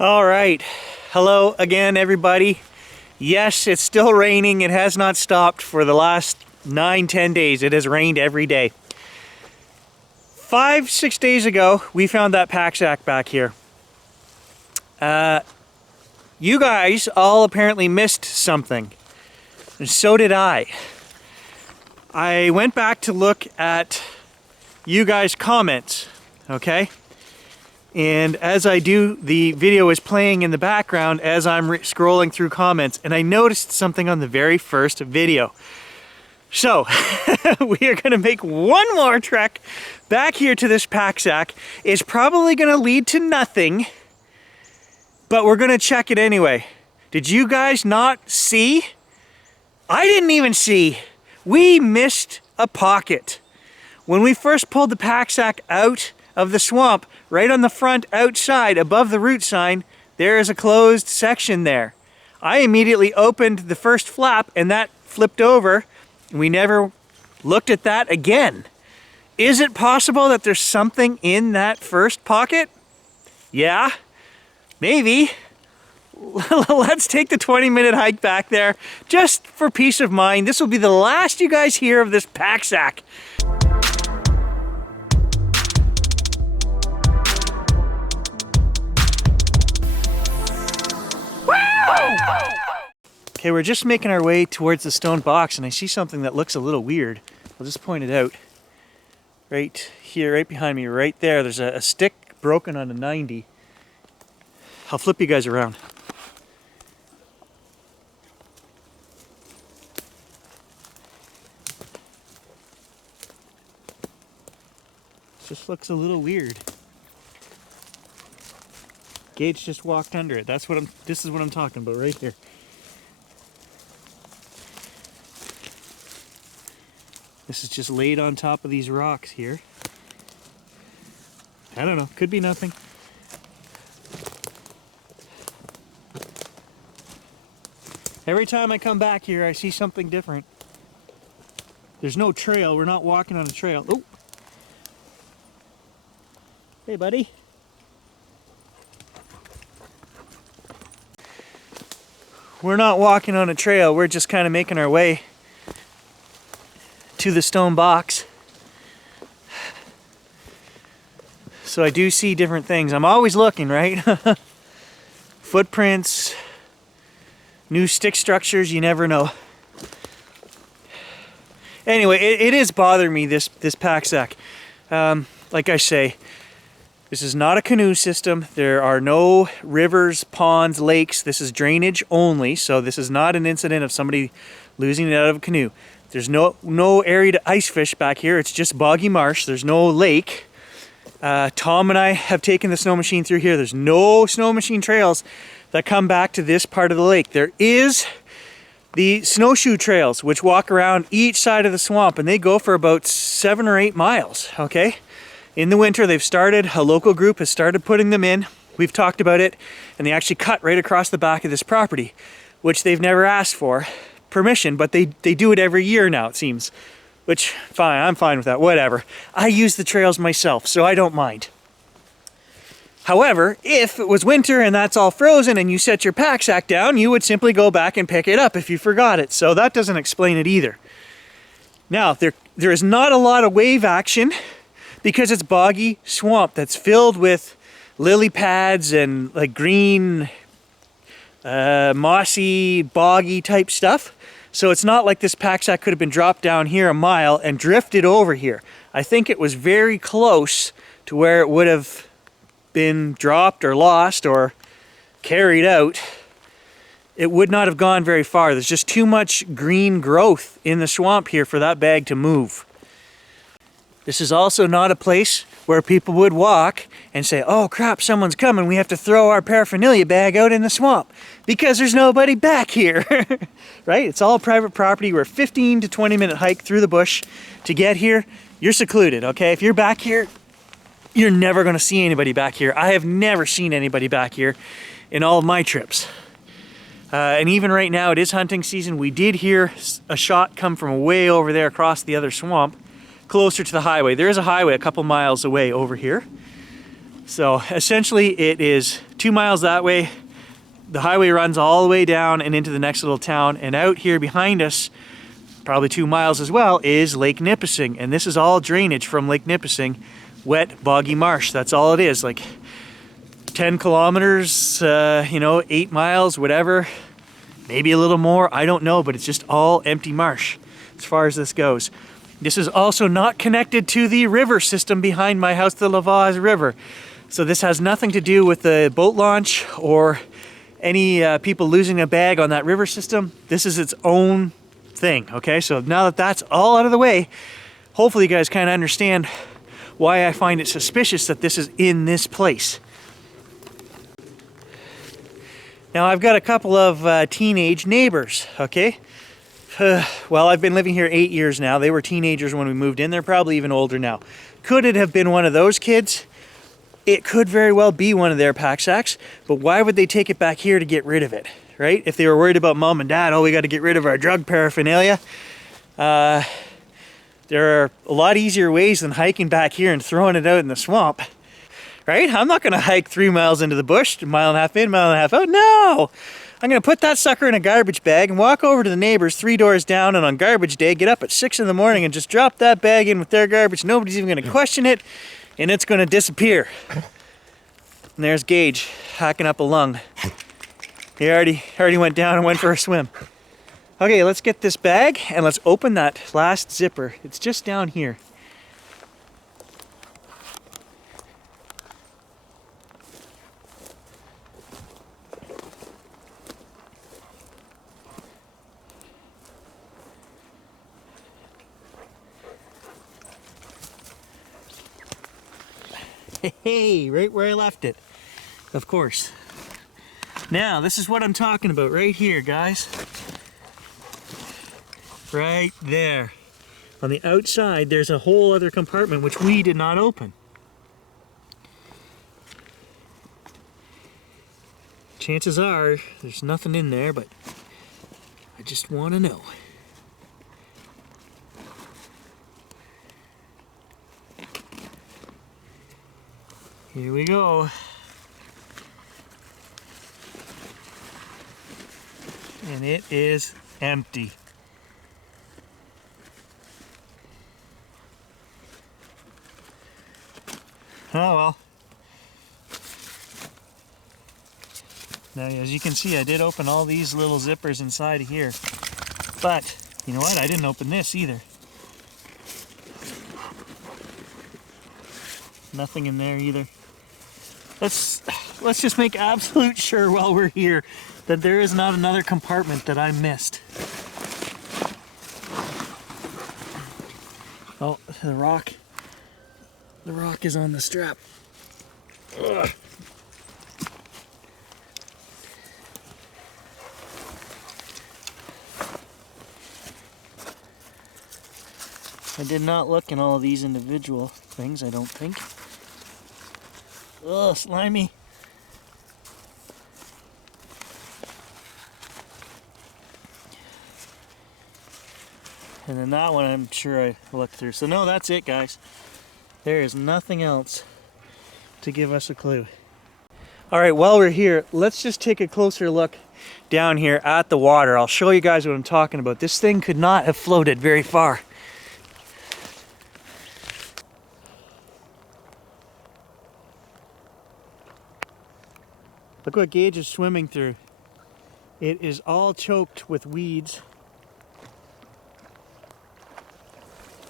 All right, hello again everybody. Yes, it's still raining. It has not stopped for the last 9-10 days. It has rained every day. 5-6 days ago we found that pack sack back here. You guys all apparently missed something, and so did I. I went back to look at you guys' comments, okay? And as I do, the video is playing in the background as I'm scrolling through comments, and I noticed something on the very first video. So, we are gonna make one more trek back here to this pack sack. It's probably gonna lead to nothing, but we're gonna check it anyway. Did you guys not see? I didn't even see. We missed a pocket. When we first pulled the pack sack out of the swamp, right on the front outside above the root sign, there is a closed section there. I immediately opened the first flap and that flipped over. We never looked at that again. Is it possible that there's something in that first pocket? Yeah, maybe. Let's take the 20-minute hike back there just for peace of mind. This will be the last you guys hear of this pack sack. Okay, we're just making our way towards the stone box and I see something that looks a little weird. I'll just point it out. Right here, right behind me, right there, there's a stick broken on a 90. I'll flip you guys around. Just looks a little weird. Gage just walked under it. This is what I'm talking about right here. This is just laid on top of these rocks here. I don't know, could be nothing. Every time I come back here, I see something different. There's no trail, we're not walking on a trail. Oh! Hey, buddy. We're not walking on a trail, we're just kind of making our way to the stone box. So I do see different things. I'm always looking, right? Footprints, new stick structures, you never know. Anyway, it is bothering me, this pack sack. Like I say, this is not a canoe system. There are no rivers, ponds, lakes. This is drainage only, so this is not an incident of somebody losing it out of a canoe. There's no area to ice fish back here. It's just boggy marsh. There's no lake. Tom and I have taken the snow machine through here. There's no snow machine trails that come back to this part of the lake. There is the snowshoe trails, which walk around each side of the swamp, and they go for about 7 or 8 miles, okay? In the winter, a local group has started putting them in. We've talked about it, and they actually cut right across the back of this property, which they've never asked for permission, but they do it every year now, it seems. Which, fine, I'm fine with that, whatever. I use the trails myself, so I don't mind. However, if it was winter and that's all frozen and you set your pack sack down, you would simply go back and pick it up if you forgot it, so that doesn't explain it either. Now, there is not a lot of wave action because it's boggy swamp that's filled with lily pads and like green, mossy, boggy type stuff. So it's not like this pack sack could have been dropped down here a mile and drifted over here. I think it was very close to where it would have been dropped or lost or carried out. It would not have gone very far. There's just too much green growth in the swamp here for that bag to move. This is also not a place where people would walk and say, oh crap, someone's coming, we have to throw our paraphernalia bag out in the swamp because there's nobody back here, right? It's all private property. We're a 15 to 20 minute hike through the bush to get here. You're secluded, okay? If you're back here, you're never gonna see anybody back here. I have never seen anybody back here in all of my trips. And even right now, it is hunting season. We did hear a shot come from way over there across the other swamp, closer to the highway. There is a highway a couple miles away over here. So essentially it is 2 miles that way. The highway runs all the way down and into the next little town, and out here behind us, probably 2 miles as well, is Lake Nipissing. And this is all drainage from Lake Nipissing, wet, boggy marsh. That's all it is, like 10 kilometers, 8 miles, whatever. Maybe a little more, I don't know, but it's just all empty marsh as far as this goes. This is also not connected to the river system behind my house, the Lavaz River. So this has nothing to do with the boat launch or any people losing a bag on that river system. This is its own thing, okay? So now that that's all out of the way, hopefully you guys kind of understand why I find it suspicious that this is in this place. Now I've got a couple of teenage neighbors, okay? Well, I've been living here 8 years now. They were teenagers when we moved in. They're probably even older now. Could it have been one of those kids? It could very well be one of their pack sacks, but why would they take it back here to get rid of it, right? If they were worried about mom and dad, oh, we got to get rid of our drug paraphernalia. There are a lot easier ways than hiking back here and throwing it out in the swamp, right? I'm not going to hike 3 miles into the bush, a mile and a half in, mile and a half out. No! I'm going to put that sucker in a garbage bag and walk over to the neighbors 3 doors down, and on garbage day, get up at 6 in the morning and just drop that bag in with their garbage. Nobody's even going to question it, and it's going to disappear. And there's Gage hacking up a lung. He already went down and went for a swim. Okay, let's get this bag and let's open that last zipper. It's just down here. Hey, right where I left it, of course. Now, this is what I'm talking about right here, guys. Right there. On the outside, there's a whole other compartment which we did not open. Chances are, there's nothing in there, but I just want to know. Here we go. And it is empty. Oh well. Now, as you can see, I did open all these little zippers inside of here. But, you know what? I didn't open this either. Nothing in there either. Let's just make absolute sure while we're here that there is not another compartment that I missed. Oh, the rock is on the strap. Ugh. I did not look in all of these individual things, I don't think. Ugh, slimy. And then that one I'm sure I looked through. So no, that's it, guys. There is nothing else to give us a clue. All right, while we're here, let's just take a closer look down here at the water. I'll show you guys what I'm talking about. This thing could not have floated very far. Look what Gage is swimming through. It is all choked with weeds.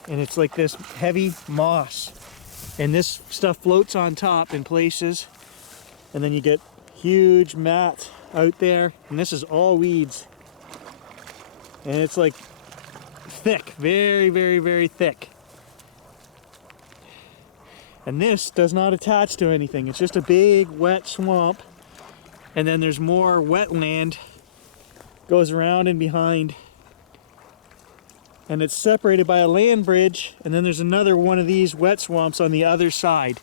And it's like this heavy moss. And this stuff floats on top in places. And then you get huge mats out there. And this is all weeds. And it's like thick, very, very, very thick. And this does not attach to anything. It's just a big wet swamp. And then there's more wetland goes around and behind. And it's separated by a land bridge, and then there's another one of these wet swamps on the other side.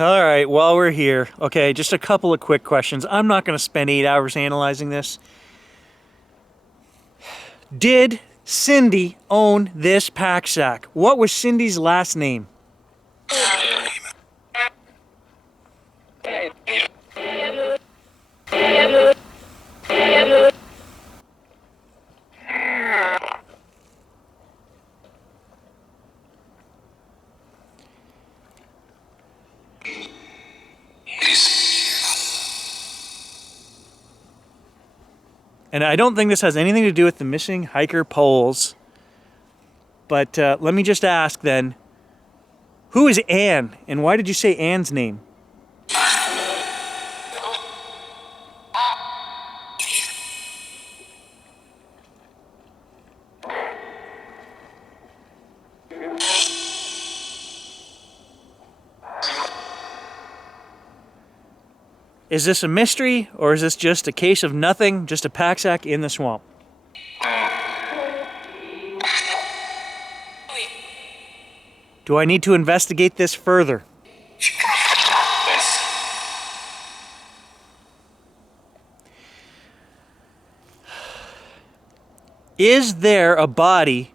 All right, while we're here, okay, just a couple of quick questions. I'm not going to spend 8 hours analyzing this. Did Cindy own this pack sack? What was Cindy's last name? And I don't think this has anything to do with the missing hiker poles. But let me just ask then, who is Anne? And why did you say Anne's name? Is this a mystery, or is this just a case of nothing, just a pack sack in the swamp? Do I need to investigate this further? Is there a body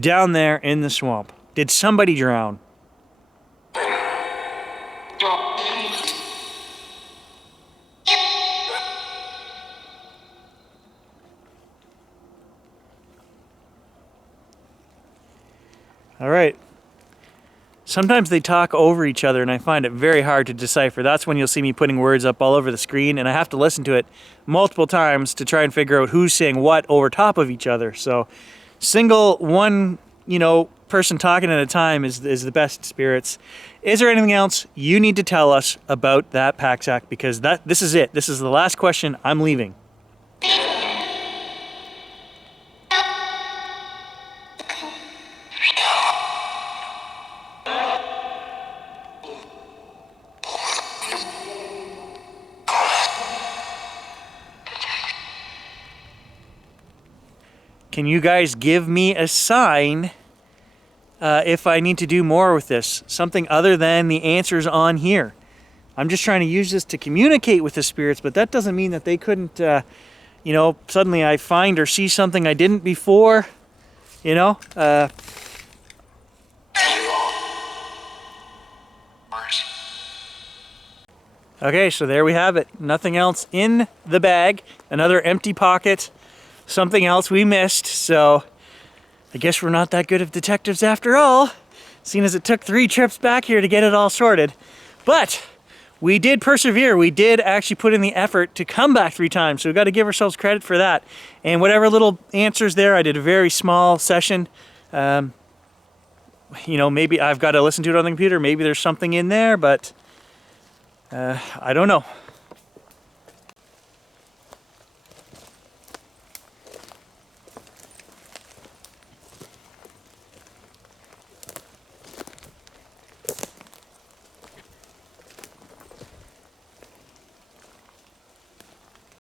down there in the swamp? Did somebody drown? All right. Sometimes they talk over each other and I find it very hard to decipher. That's when you'll see me putting words up all over the screen and I have to listen to it multiple times to try and figure out who's saying what over top of each other. So one, person talking at a time is the best spirits. Is there anything else you need to tell us about that pack sack? Because this is it. This is the last question. I'm leaving. Can you guys give me a sign if I need to do more with this? Something other than the answers on here. I'm just trying to use this to communicate with the spirits, but that doesn't mean that they couldn't, suddenly I find or see something I didn't before, Okay, so there we have it. Nothing else in the bag. Another empty pocket. Something else we missed, so I guess we're not that good of detectives after all, seeing as it took 3 trips back here to get it all sorted. But we did persevere. We did actually put in the effort to come back 3 times, so we've got to give ourselves credit for that. And whatever little answers there, I did a very small session. Maybe I've got to listen to it on the computer. Maybe there's something in there, but I don't know.